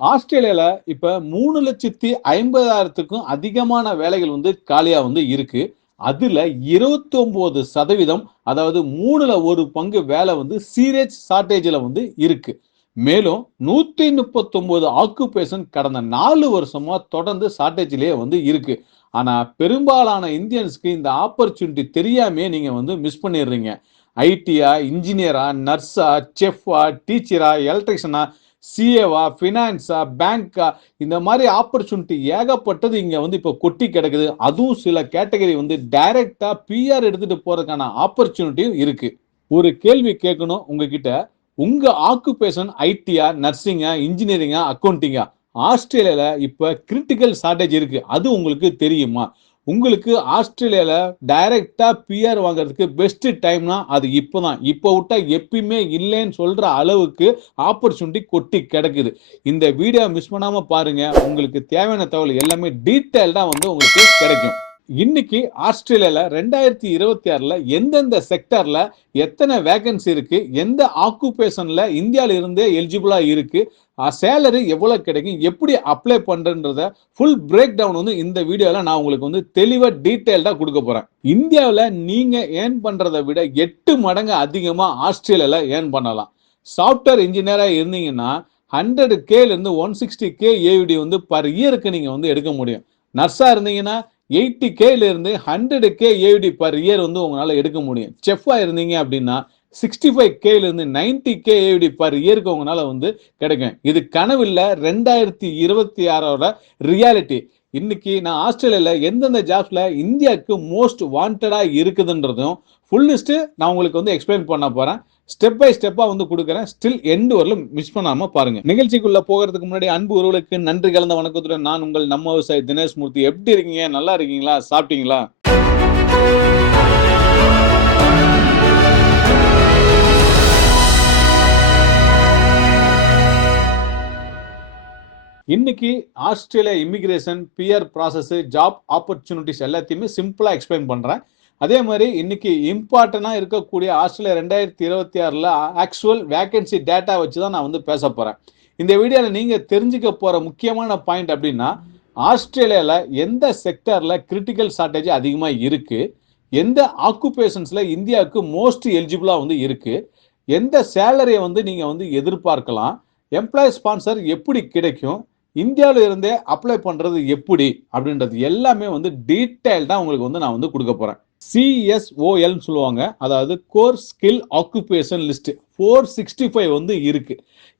ஆஸ்திரேலியால இப்ப 3,50,000க்கும் அதிகமான வேலைகள் காலியா இருக்கு. அதுல 29% அதாவது 3ல 1 பங்கு வேலை சீரியஸ் ஷார்டேஜ்ல இருக்கு. மேலும் 139 ஆக்குபேஷன் கடந்த 4 வருஷமா தொடர்ந்து ஷார்டேஜ்லயே இருக்கு. ஆனா பெரும்பாலான இந்தியன்ஸ்க்கு இந்த ஆப்பர்ச்சுனிட்டி தெரியாமயே நீங்க மிஸ் பண்ணிடுறீங்க. ஐடியா, இன்ஜினியரா, நர்ஸா, செஃப்பா, டீச்சரா, எலக்ட்ரிஷியனா, சிஏவா, ஃபினான்ஸா, பேங்கா இந்த மாதிரி ஆப்பர்ச்சுனிட்டி ஏகப்பட்டது இங்க இப்ப கொட்டி கிடக்குது. அதுவும் சில கேட்டகரி டைரக்டா பிஆர் எடுத்துட்டு போறதுக்கான ஆப்பர்ச்சுனிட்டியும் இருக்கு. ஒரு கேள்வி கேட்கணும் உங்ககிட்ட. உங்க ஆக்குபேஷன் ஐடியா, நர்சிங்கா, இன்ஜினியரிங்கா, அக்கவுண்டிங்கா? ஆஸ்திரேலியால இப்ப கிரிட்டிக்கல் ஷார்டேஜ் இருக்கு. அது உங்களுக்கு தெரியுமா? உங்களுக்கு ஆஸ்திரேலியால டைரக்டா பிஆர் வாங்குறதுக்கு பெஸ்ட் டைம்னா அது இப்பதான். இப்ப விட்டா எப்பயுமே இல்லைன்னு சொல்ற அளவுக்கு ஆப்பர்ச்சுனிட்டி கொட்டி கிடக்குது. இந்த வீடியோ மிஸ் பண்ணாம பாருங்க. உங்களுக்கு தேவையான தகவல் எல்லாமே டீடைல்டா உங்களுக்கு கிடைக்கும். இன்னைக்கு ஆஸ்திரேலியால 2026ல எந்தெந்த செக்டர்ல எத்தனை வேகன்சி இருக்கு, எந்த ஆக்குபேஷன்ல இந்தியால இருந்தே எலிஜிபிளா இருக்கு, சேலரி எவ்வளவு கிடைக்கும், எப்படி அப்ளை பண்றன்றத ஃபுல் பிரேக் டவுன் இந்த வீடியோல நான் உங்களுக்கு தெளிவா டீடைல்டா கொடுக்க போறேன். இந்தியாவில் நீங்க ஏர்ன் பண்றதை விட 8 மடங்கு அதிகமா ஆஸ்திரேலியால ஏர்ன் பண்ணலாம். சாஃப்ட்வேர் இன்ஜினியரா இருந்தீங்கன்னா 100K இருந்து 160K ஏவிடி பர் இயருக்கு நீங்க எடுக்க முடியும். நர்ஸா இருந்தீங்கன்னா 80K இருந்து 100K ஏவிடி பர் இயர் உங்களால எடுக்க முடியும். செஃப்பா இருந்தீங்க அப்படின்னா 65K இருந்து 90K ஏவிடி பர் இயருக்கு உங்களால கிடைக்கும். இது கனவில்ல, 2026ஓட ரியாலிட்டி. இன்னைக்கு நான் ஆஸ்திரேலியால எந்தெந்த ஜாப்ஸ்ல இந்தியாவுக்கு மோஸ்ட் வாண்டடா இருக்குதுன்றதும் ஃபுல் லிஸ்ட் நான் உங்களுக்கு எக்ஸ்பிளைன் பண்ண போறேன். ஸ்டெப் பை ஸ்டெப்பா கொடுக்குறேன். ஸ்டில் எண்ட் வரலும் மிஸ் பண்ணாம பாருங்க. நிகழ்ச்சிக்குள்ள போகிறதுக்கு முன்னாடி அன்பு உறவுகளுக்கு நன்றி கலந்த வணக்கத்துடன் நான் உங்கள் நம்ம விவசாயி தினேஷ் மூர்த்தி. எப்படி இருக்கீங்க? நல்லா இருக்கீங்களா? சாப்பிட்டீங்களா? இன்னைக்கு Australia immigration, PR process, job opportunities எல்லாத்தையுமே சிம்பிளா எக்ஸ்பிளைன் பண்றேன். அதே மாதிரி இன்னைக்கு இம்பார்ட்டனா இருக்கக்கூடிய ஆஸ்திரேலியா 2026ல ஆக்சுவல் வேகன்சி டேட்டா வச்சுதான் நான் பேச போறேன். இந்த வீடியோல நீங்க தெரிஞ்சுக்க போற முக்கியமான பாயிண்ட் அப்படின்னா, ஆஸ்திரேலியால எந்த செக்டர்ல கிரிட்டிக்கல் ஷார்டேஜ் அதிகமா இருக்கு, எந்த ஆக்குபேஷன்ஸ்ல இந்தியாவுக்கு மோஸ்ட் எலிஜிபிளா இருக்கு, எந்த சேலரியை நீங்க எதிர்பார்க்கலாம், எம்ப்ளாய் ஸ்பான்சர் எப்படி கிடைக்கும், இந்தியாவில இருந்தே அப்ளை பண்றது எப்படி அப்படின்றது எல்லாமே டீடைல்டா உங்களுக்கு நான் கொடுக்க போறேன். CSOL சொல்லுவாங்க. அதாவது கோர் ஸ்கில் ஆக்குபேஷன் லிஸ்ட் 465 இருக்கு.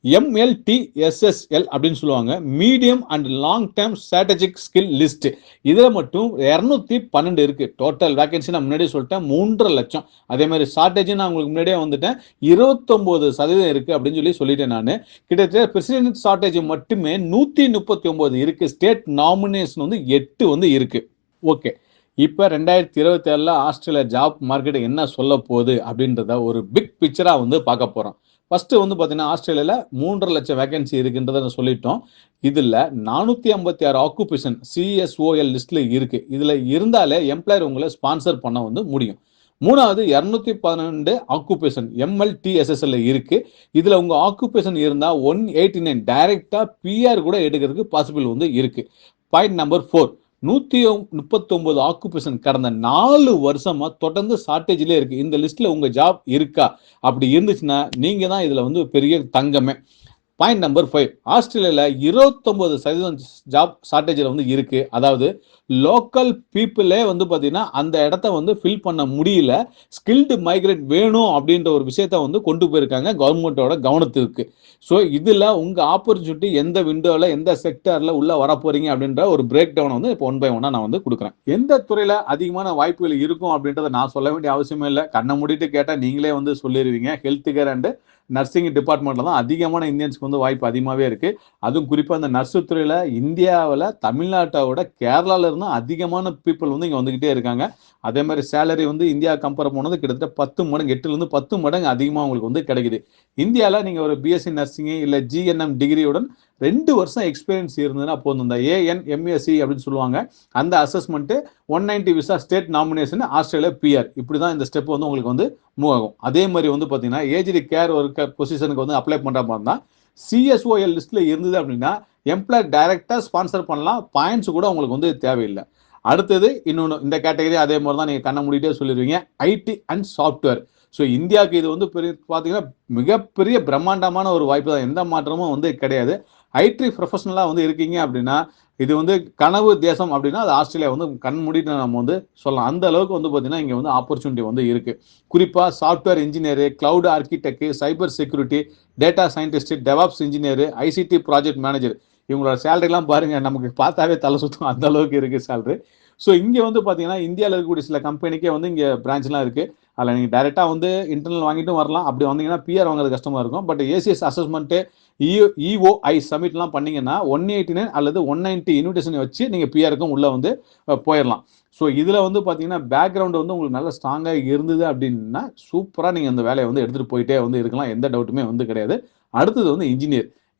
MLTSSL அப்படின்னு சொல்லுவாங்க. Medium and long term strategic skill list. இதுல மட்டும் 212 இருக்கு. டோட்டல் வேகன்சி நான் முன்னாடியே சொல்லிட்டேன் 3.5 லட்சம். அதே மாதிரி ஷார்டேஜ் நான் உங்களுக்கு முன்னாடியே வந்துட்டேன் 29% இருக்கு அப்படின்னு சொல்லிட்டேன் நான். கிட்டத்தட்ட பிரசிடென்ட் ஷார்டேஜ் மட்டுமே 139 இருக்கு. ஸ்டேட் நாமினேஷன் 8 இருக்கு. ஓகே, இப்ப 2027ல ஆஸ்திரேலியா ஜாப் மார்க்கெட் என்ன சொல்ல போகுது அப்படின்றத ஒரு பிக் பிக்சரா பார்க்க போறோம். ஃபர்ஸ்ட் பாத்தீங்கன்னா ஆஸ்திரேலியால 3.5 லட்சம் வேகன்சி இருக்குன்றத சொல்லிட்டோம். இதுல 456 ஆக்குபேஷன் CSOL லிஸ்ட்ல இருக்கு. இதுல இருந்தாலே எம்ப்ளாயர் உங்களை ஸ்பான்சர் பண்ண முடியும். மூணாவது 212 ஆக்குபேஷன் MLTSSL இருக்கு. இதுல உங்க ஆக்குபேஷன் இருந்தா 189 டைரக்டா பிஆர் கூட எடுக்கிறதுக்கு பாசிபிள் இருக்கு. பாயிண்ட் நம்பர் 4, 139 ஆக்குபேஷன் கடந்த 4 வருஷமா தொடர்ந்து ஷார்டேஜ்ல இருக்கு. இந்த லிஸ்ட்ல உங்க ஜாப் இருக்கா? அப்படி இருந்துச்சுன்னா நீங்க தான் இதுல பெரிய தங்கமே. பாயிண்ட் நம்பர் 5, ஆஸ்திரேலியால 29% ஜாப் ஷார்டேஜ்ல இருக்கு. அதாவது லோக்கல் பீப்புளே பாத்தீங்கன்னா அந்த இடத்த ஃபில் பண்ண முடியல. ஸ்கில்டு மைக்ரேட் வேணும் அப்படின்ற ஒரு விஷயத்த கொண்டு போயிருக்காங்க கவர்மெண்டோட கவனத்திற்கு. ஸோ இதுல உங்க ஆப்பர்ச்சுனிட்டி எந்த விண்டோல எந்த செக்டர்ல உள்ள வர போறீங்க அப்படின்ற ஒரு பிரேக் டவுன் இப்போ 1 by 1 நான் கொடுக்குறேன். எந்த துறையில அதிகமான வாய்ப்புகள் இருக்கும் அப்படின்றத நான் சொல்ல வேண்டிய அவசியமே இல்லை. கண்ணை மூடிட்டு கேட்டா நீங்களே சொல்லிடுவீங்க. ஹெல்த் கேர் அண்ட் நர்சிங் டிபார்ட்மெண்ட்ல தான் அதிகமான இந்தியன்ஸ்க்கு வாய்ப்பு அதிகமாகவே இருக்கு. அதுவும் குறிப்பாக இந்த நர்ஸு துறையில் இந்தியாவில் தமிழ்நாட்டோட கேரளாவில் இருந்தும் அதிகமான பீப்புள் இங்கே வந்துகிட்டே இருக்காங்க. அதே மாதிரி சேலரி இந்தியா கம்பேர் போனது கிட்டத்தட்ட 10 மடங்கு 8லேருந்து 10 மடங்கு அதிகமாக உங்களுக்கு கிடைக்குது. இந்தியாவில் நீங்கள் ஒரு பிஎஸ்சி நர்சிங் இல்லை ஜிஎன்எம் டிகிரியுடன் 2 வருஷம் எக்ஸ்பீரியன்ஸ் இருந்ததுன்னா போதும். இந்த ANMSC அப்படின்னு சொல்லுவாங்க. அந்த assessment 190 visa state nomination Australia PR. இப்படி தான் இந்த ஸ்டெப் உங்களுக்கு மூவ் ஆகும். அதே மாதிரி பார்த்தீங்கன்னா ஏஜ்டு கேர் ஒர்க்கர் பொசிஷனுக்கு அப்ளை பண்ணுற மாதிரி தான் சிஎஸ்ஓஎல் லிஸ்ட்ல இருந்தது அப்படின்னா எம்ப்ளாயர் டைரக்டா ஸ்பான்சர் பண்ணலாம், பாயிண்ட்ஸ் கூட உங்களுக்கு வந்து தேவையில்லை. அடுத்தது இன்னொன்று, இந்த கேட்டகரி அதே மாதிரி தான் நீங்கள் கண்ண மூடிட்டே சொல்லிடுவீங்க, ஐடி அண்ட் சாஃப்ட்வேர். ஸோ இந்தியாவுக்கு இது வந்து பெரிய பார்த்தீங்கன்னா மிகப்பெரிய பிரம்மாண்டமான ஒரு வாய்ப்பு தான், எந்த மாற்றமும் வந்து கிடையாது. ஐடி ப்ரொஃபஷனலாக வந்து இருக்கீங்க அப்படின்னா இது வந்து கனவு தேசம் அப்படின்னா அது ஆஸ்திரேலியா வந்து கண் மூடிட்டு நம்ம வந்து சொல்லலாம். அந்த அளவுக்கு வந்து பார்த்தீங்கன்னா இங்கே வந்து ஆப்பர்ச்சுனிட்டி வந்து இருக்கு. குறிப்பாக software engineer, cloud architect, cyber security, data scientist, DevOps engineer, ICT project manager, இவங்களோட சேலரிலாம் பாருங்க, நமக்கு பார்த்தாவே தலை சுத்தம், அந்த அளவுக்கு இருக்கு சேலரி. ஸோ இங்கே வந்து பார்த்தீங்கன்னா இந்தியாவில் இருக்கக்கூடிய சில கம்பெனிக்கே வந்து இங்கே பிரான்ச்லாம் இருக்கு. அதில் நீங்கள் டைரெக்டாக வந்து இன்டர்னல் வாங்கிட்டும் வரலாம். அப்படி வந்தீங்கன்னா பிஆர் வாங்குறது கஷ்டமாக இருக்கும். பட் ஏசிஎஸ் அசஸ்மெண்ட்டு, இஓஐ சமிட்லாம் பண்ணீங்கன்னா 189 அல்லது 190 இன்விடேஷன் வச்சு நீங்கள் பிஆருக்கும் உள்ளே வந்து போயிடலாம். ஸோ இதில் வந்து பார்த்தீங்கன்னா பேக்ரவுண்டு வந்து உங்களுக்கு நல்ல ஸ்ட்ராங்காக இருந்தது அப்படின்னா சூப்பராக நீங்கள் அந்த வேலையை வந்து எடுத்துகிட்டு போயிட்டே வந்து இருக்கலாம், எந்த டவுட்டுமே வந்து கிடையாது. அடுத்தது வந்து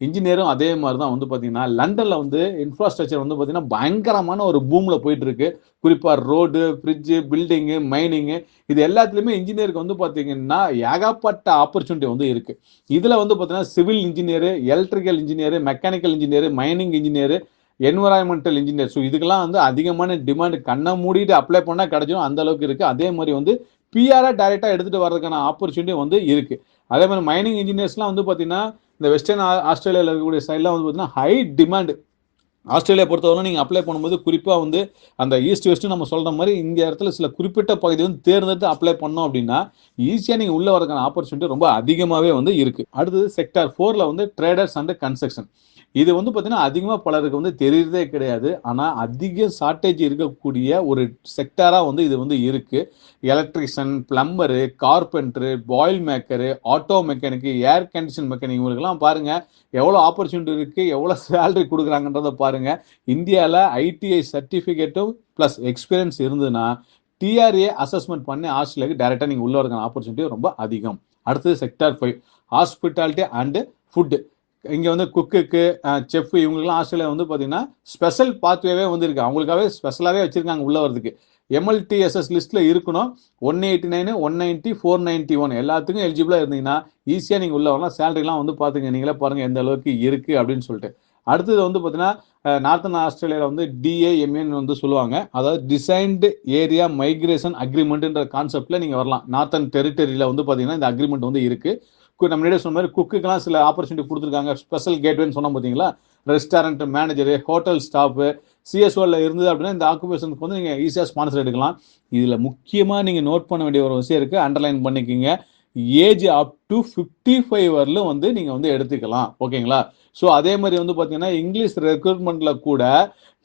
இன்ஜினியரும் அதே மாதிரி தான் வந்து பார்த்தீங்கன்னா லண்டனில் வந்து இன்ஃப்ராஸ்ட்ரக்சர் வந்து பார்த்தீங்கன்னா பயங்கரமான ஒரு பூமில் போயிட்டு இருக்கு. குறிப்பாக ரோடு, பிரிட்ஜு, பில்டிங்கு, மைனிங்கு, இது எல்லாத்துலேயுமே இன்ஜினியருக்கு வந்து பார்த்தீங்கன்னா ஏகப்பட்ட ஆப்பர்ச்சுனிட்டி வந்து இருக்கு. இதில் வந்து பார்த்தீங்கன்னா civil engineer, electrical engineer, mechanical engineer, mining engineer, environmental engineer. So இதுக்கெல்லாம் வந்து அதிகமான டிமாண்ட், கண்ணை மூடிட்டு அப்ளை பண்ணால் கிடைச்சிடும், அந்த அளவுக்கு இருக்கு. அதே மாதிரி வந்து பிஆரா டைரெக்டாக எடுத்துகிட்டு வர்றதுக்கான ஆப்பர்ச்சுனிட்டி வந்து இருக்கு. அதே மாதிரி மைனிங் இன்ஜினியர்ஸ்லாம் வந்து பார்த்தீங்கன்னா இந்த வெஸ்டர்ன் ஆஸ்திரேலியாவில் இருக்கக்கூடிய சைட்லாம் வந்து பார்த்தீங்கன்னா ஹை டிமாண்ட். ஆஸ்திரேலியா பொறுத்தவரை நீங்கள் அப்ளை பண்ணும்போது குறிப்பாக வந்து அந்த ஈஸ்ட் வெஸ்ட்டு நம்ம சொல்கிற மாதிரி இந்த இடத்துல சில குறிப்பிட்ட பகுதி வந்து தேர்ந்தெடுத்து அப்ளை பண்ணோம் அப்படின்னா ஈஸியாக நீங்கள் உள்ளே வரதுக்கான ஆப்பர்ச்சுனிட்டி ரொம்ப அதிகமாகவே வந்து இருக்குது. அடுத்தது செக்டார் 4ல் வந்து ட்ரேடர்ஸ் அண்ட் கன்ஸ்ட்ரக்ஷன். இது வந்து பார்த்தீங்கன்னா அதிகமாக பலருக்கு வந்து தெரியறதே கிடையாது. ஆனால் அதிக ஷார்ட்டேஜ் இருக்கக்கூடிய ஒரு செக்டாராக வந்து இது வந்து இருக்குது. Electrician, plumber, carpenter, boil maker, auto mechanic, air condition mechanic, இவங்களுக்கெல்லாம் பாருங்கள் எவ்வளோ ஆப்பர்ச்சுனிட்டி இருக்குது, எவ்வளோ சேலரி கொடுக்குறாங்கன்றத பாருங்கள். இந்தியாவில் ஐடிஐ சர்டிஃபிகேட்டும் ப்ளஸ் எக்ஸ்பீரியன்ஸ் இருந்ததுன்னா டிஆர்ஏ அசஸ்மெண்ட் பண்ணி ஆஸ்திரேலியாவுக்கு டைரெக்டாக நீங்கள் உள்ள வரக்கான ஆப்பர்ச்சுனிட்டி ரொம்ப அதிகம். அடுத்தது செக்டார் 5 ஹாஸ்பிட்டாலிட்டி அண்டு ஃபுட்டு. இங்கே வந்து குக்குக்கு, செஃப், இவங்களுக்குலாம் ஆஸ்திரேலியா வந்து பார்த்தீங்கன்னா ஸ்பெஷல் பாத்வேவே வந்து இருக்குது, அவங்களுக்காகவே ஸ்பெஷலாகவே வச்சுருக்காங்க உள்ளே வரதுக்கு. எம்எல்டிஎஸ்எஸ் லிஸ்ட்டில் இருக்கணும். 189, 190, 491 எல்லாத்துக்கும் எலிஜிபிளாக இருந்தீங்கன்னா ஈஸியாக நீங்கள் உள்ள வரலாம். சேலரிலாம் வந்து பார்த்துங்க, நீங்களே பாருங்கள் எந்த அளவுக்கு இருக்குது அப்படின்னு சொல்லிட்டு. அடுத்தது வந்து பார்த்தீங்கன்னா நார்த்தன் ஆஸ்திரேலியாவில் வந்து டிஏஎம்ஏன்னு வந்து சொல்லுவாங்க, அதாவது டிசைன்டு ஏரியா மைக்ரேஷன் அக்ரிமெண்ட்ன்ற கான்செப்டில் நீங்கள் வரலாம். நார்த்தன் டெரிட்டரியில் வந்து பார்த்தீங்கன்னா இந்த அக்ரிமெண்ட் வந்து இருக்குது. நம்ம முன்னாடியே சொன்ன மாதிரி குக்குக்கெல்லாம் சில ஆப்பர்ச்சுனிட்டி கொடுத்துருக்காங்க. ஸ்பெஷல் கேட்வேன்னு சொன்னோம் பார்த்தீங்களா, ரெஸ்டாரண்ட் மேனேஜரு, ஹோட்டல் ஸ்டாஃபு, சிஎஸ்ஓவில் இருந்தது அப்படின்னா இந்த ஆக்குபேஷனுக்கு வந்து நீங்கள் ஈஸியாக ஸ்பான்சர் எடுக்கலாம். இதில் முக்கியமாக நீங்கள் நோட் பண்ண வேண்டிய ஒரு விஷயம் இருக்குது, அண்டர்லைன் பண்ணிக்கிங்க. ஏஜ் அப் டு 55 வரலும் வந்து நீங்கள் வந்து எடுத்துக்கலாம், ஓகேங்களா. ஸோ அதே மாதிரி வந்து பார்த்தீங்கன்னா இங்கிலீஷ் ரெக்ரூட்மெண்ட்டில் கூட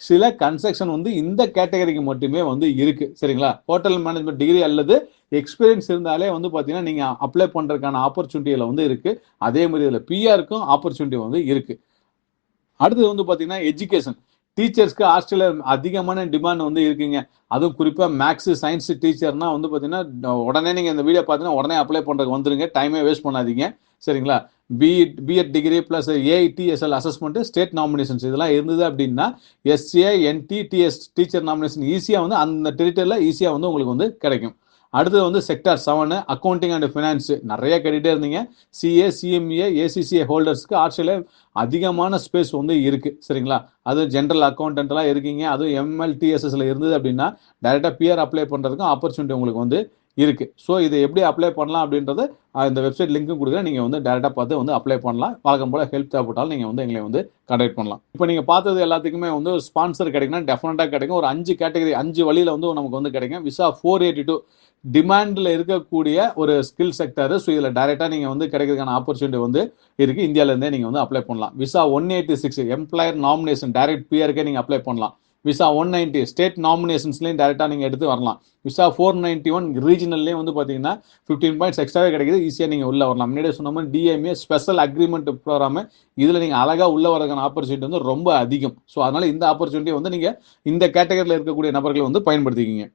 சில கன்ஸ்ட்ரக்ஷன் வந்து இந்த கேட்டகரிக்கு மட்டுமே வந்து இருக்குது, சரிங்களா. ஹோட்டல் மேனேஜ்மெண்ட் டிகிரி அல்லது எக்ஸ்பீரியன்ஸ் இருந்தாலே வந்து பார்த்தீங்கன்னா நீங்கள் அப்ளை பண்ணுறதுக்கான ஆப்பர்ச்சுனிட்டியில் வந்து இருக்குது. அதே மாதிரி இதில் பிஆருக்கும் ஆப்பர்ச்சுனிட்டி வந்து இருக்குது. அடுத்தது வந்து பார்த்தீங்கன்னா எஜுகேஷன். டீச்சர்ஸ்க்கு ஆஸ்திரேலியா அதிகமான டிமாண்ட் வந்து இருக்குங்க. அதுவும் குறிப்பாக மேக்ஸு, சயின்ஸு டீச்சர்னா வந்து பார்த்தீங்கன்னா உடனே நீங்கள் இந்த வீடியோ பார்த்தீங்கன்னா உடனே அப்ளை பண்ணுறதுக்கு வந்துருங்க, டைமே வேஸ்ட் பண்ணாதீங்க, சரிங்களா. B Ed degree plus AITSL assessment, state nominations இதெல்லாம் இருந்தது அப்படின்னா எஸ்ஏஎன்டிடிஎஸ் டீச்சர் நாமினேஷன் ஈஸியாக வந்து அந்த டெரிட்டரியில் ஈஸியாக வந்து உங்களுக்கு வந்து கிடைக்கும். அடுத்தது வந்து செக்டார் 7 அக்கௌண்டிங் அண்ட் ஃபினான்ஸ். நிறைய கேட்டுகிட்டே இருந்தீங்க. சிஏ, சிஎம்ஏ, ஏசிசிஏ ஹோல்டர்ஸ்க்கு ஆஸ்திரேலியா அதிகமான ஸ்பேஸ் வந்து இருக்குது, சரிங்களா. அது ஜென்ரல் அக்கௌண்டன்ட்லாம் இருக்கீங்க, அதுவும் எம்எல்டிஎஸ்எஸ்ல இருந்தது அப்படின்னா டைரெக்டாக பிஆர் அப்ளை பண்ணுறதுக்கும் ஆப்பர்ச்சுனிட்டி உங்களுக்கு வந்து இருக்குது. ஸோ இதை எப்படி அப்ளை பண்ணலாம் அப்படின்றது இந்த வெப்சைட் லிங்க்கும் கொடுக்குறேன், நீங்கள் வந்து டேரெக்டாக பார்த்து வந்து அப்ளை பண்ணலாம். வழக்கம் போல் ஹெல்ப் தேவைப்பட்டாலும் நீங்கள் வந்து எங்களை வந்து கான்டாக்ட் பண்ணலாம். இப்போ நீங்கள் பார்த்தது எல்லாத்துக்குமே வந்து ஒரு ஸ்பான்சர் கிடைக்குன்னா டெஃபினட்டாக கிடைக்கும். ஒரு 5 கேட்டகரி 5 வழியில் வந்து நமக்கு வந்து கிடைக்கும். விசா 482 டிமாண்டில் இருக்கக்கூடிய ஒரு ஸ்கில் செக்டர். ஸோ இதில் டைரெக்டாக நீங்கள் வந்து கிடைக்கிறதுக்கான ஆப்பர்ச்சுனிட்டி வந்து இருக்குது. இந்தியாவிலேருந்தே நீங்கள் வந்து அப்ளை பண்ணலாம். விசா 186 எம்ப்ளாயர் நாமினேஷன் டைரக்ட் பிஆருக்கே நீங்கள் அப்ளை பண்ணலாம். விசா 190 ஸ்டேட் நாமினேஷன்ஸ்லேயும் டைரெக்டாக நீங்கள் எடுத்து வரலாம். விசா 491 ரீஜனல்லையும் வந்து பார்த்தீங்கன்னா 15 பாயிண்ட்ஸ் எக்ஸ்ட்ராவே கிடைக்குது, ஈஸியாக நீங்கள் உள்ளே வரலாம். முன்னாடியே சொன்ன மாதிரி டிஎம்ஏ ஸ்பெஷல் அக்ரிமெண்ட் ப்ரோக்ராமு, இதில் நீங்கள் அழகாக உள்ளே வரதுக்கான ஆப்பர்ச்சுனிட்டி வந்து ரொம்ப அதிகம். ஸோ அதனால் இந்த ஆப்பர்ச்சுனிட்டி வந்து நீங்கள் இந்த கேட்டகரியில் இருக்கக்கூடிய நபர்களை வந்து பயன்படுத்திக்கிங்க.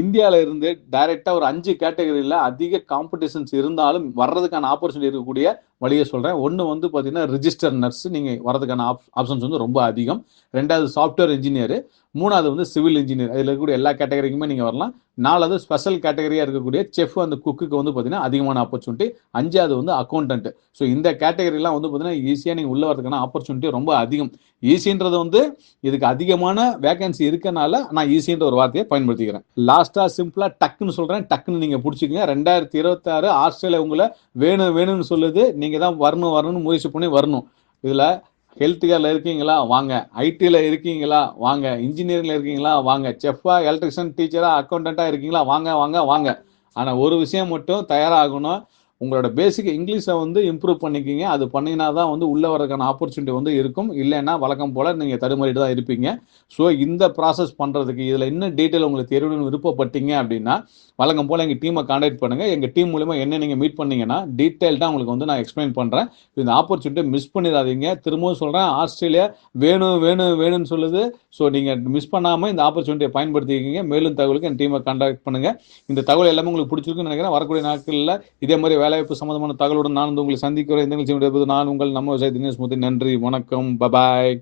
இந்தியாவில் இருந்து டைரெக்டாக ஒரு 5 கேட்டகரியில் அதிக காம்படிஷன்ஸ் இருந்தாலும் வர்றதுக்கான ஆப்பர்ச்சுனிட்டி இருக்கக்கூடிய வழியை சொல்கிறேன். ஒன்று வந்து பார்த்தீங்கன்னா ரிஜிஸ்டர் நர்ஸ், நீங்கள் வரதுக்கான ஆப்ஷன்ஸ் வந்து ரொம்ப அதிகம். ரெண்டாவது சாஃப்ட்வேர் இன்ஜினியரு, மூணாவது வந்து சிவில் இன்ஜினியர், அதில் இருக்கக்கூடிய எல்லா கேட்டகரிக்குமே நீங்கள் வரலாம். நாலாவது ஸ்பெஷல் கேட்டகரியாக இருக்கக்கூடிய செஃப் அந்த குக்குக்கு வந்து பார்த்தீங்கன்னா அதிகமான ஆப்பர்ச்சுனிட்டி. அஞ்சாவது வந்து அக்கௌண்டன்ட். ஸோ இந்த கேட்டகரிலாம் வந்து பார்த்தீங்கன்னா ஈஸியாக நீங்கள் உள்ள வரதுக்கான ஆப்பர்ச்சுனிட்டி ரொம்ப அதிகம். ஈஸின்றது வந்து இதுக்கு அதிகமான வேகன்சி இருக்கனால நான் ஈஸின்ற ஒரு வார்த்தையை பயன்படுத்திக்கிறேன். லாஸ்டா சிம்பிளா டக்குன்னு சொல்றேன், டக்குன்னு நீங்க பிடிச்சிக்கங்க. 2026 ஆஸ்திரேலியா உங்களை வேணும் வேணும்னு சொல்லுது. நீங்க தான் வரணும் வரணும்னு முயற்சி பண்ணி வரணும். இதுல ஹெல்த் கேர்ல இருக்கீங்களா வாங்க, ஐடில இருக்கீங்களா வாங்க, இன்ஜினியரிங்ல இருக்கீங்களா வாங்க, செஃப்பா, எலக்ட்ரிஷியன், டீச்சரா, அக்கௌண்டண்டா இருக்கீங்களா வாங்க வாங்க வாங்க. ஆனா ஒரு விஷயம் மட்டும் தயாராகணும், உங்களோட பேசிக் இங்கிலீஷை வந்து இம்ப்ரூவ் பண்ணிக்கிங்க. அது பண்ணினா தான் வந்து உள்ள வரதுக்கான ஆப்பர்ச்சுனிட்டி வந்து இருக்கும். இல்லைன்னா வழக்கம் போல நீங்க தடுமாறிட்டு தான் இருப்பீங்க. ஸோ இந்த ப்ராசஸ் பண்றதுக்கு இதுல இன்னும் டீட்டெயில் உங்களுக்கு தெரியணும்னு விருப்பப்பட்டீங்க அப்படின்னா வழக்கம் போல எங்க டீமை கான்டாக்ட் பண்ணுங்க. எங்க டீம் மூலமா என்ன நீங்க மீட் பண்ணீங்கன்னா டீட்டெயில்டா உங்களுக்கு வந்து நான் எக்ஸ்பிளைன் பண்றேன். இந்த ஆப்பர்ச்சுனிட்டி மிஸ் பண்ணிடாதீங்க. திரும்பவும் சொல்றேன், ஆஸ்திரேலியா வேணும் வேணும் வேணும்னு சொல்லுது. ஸோ நீங்க மிஸ் பண்ணாம இந்த ஆப்பர்ச்சுனிட்டியை பயன்படுத்திக்கிங்க. மேலும் தகவலுக்கு என் டீமை கான்டாக்ட் பண்ணுங்க. இந்த தகவல் எல்லாமே உங்களுக்கு பிடிச்சிருக்குன்னு நினைக்கிறேன். வரக்கூடிய நாட்களில் இதே மாதிரி வேலைவாய்ப்பு சம்பந்தமான தகவலுடன் நான் வந்து உங்களை சந்திக்கிறேன். இந்த நிகழ்ச்சி நான் உங்கள் நம்ம விவசாய தினேஷ் மூர்த்தி. நன்றி, வணக்கம், பபாய்.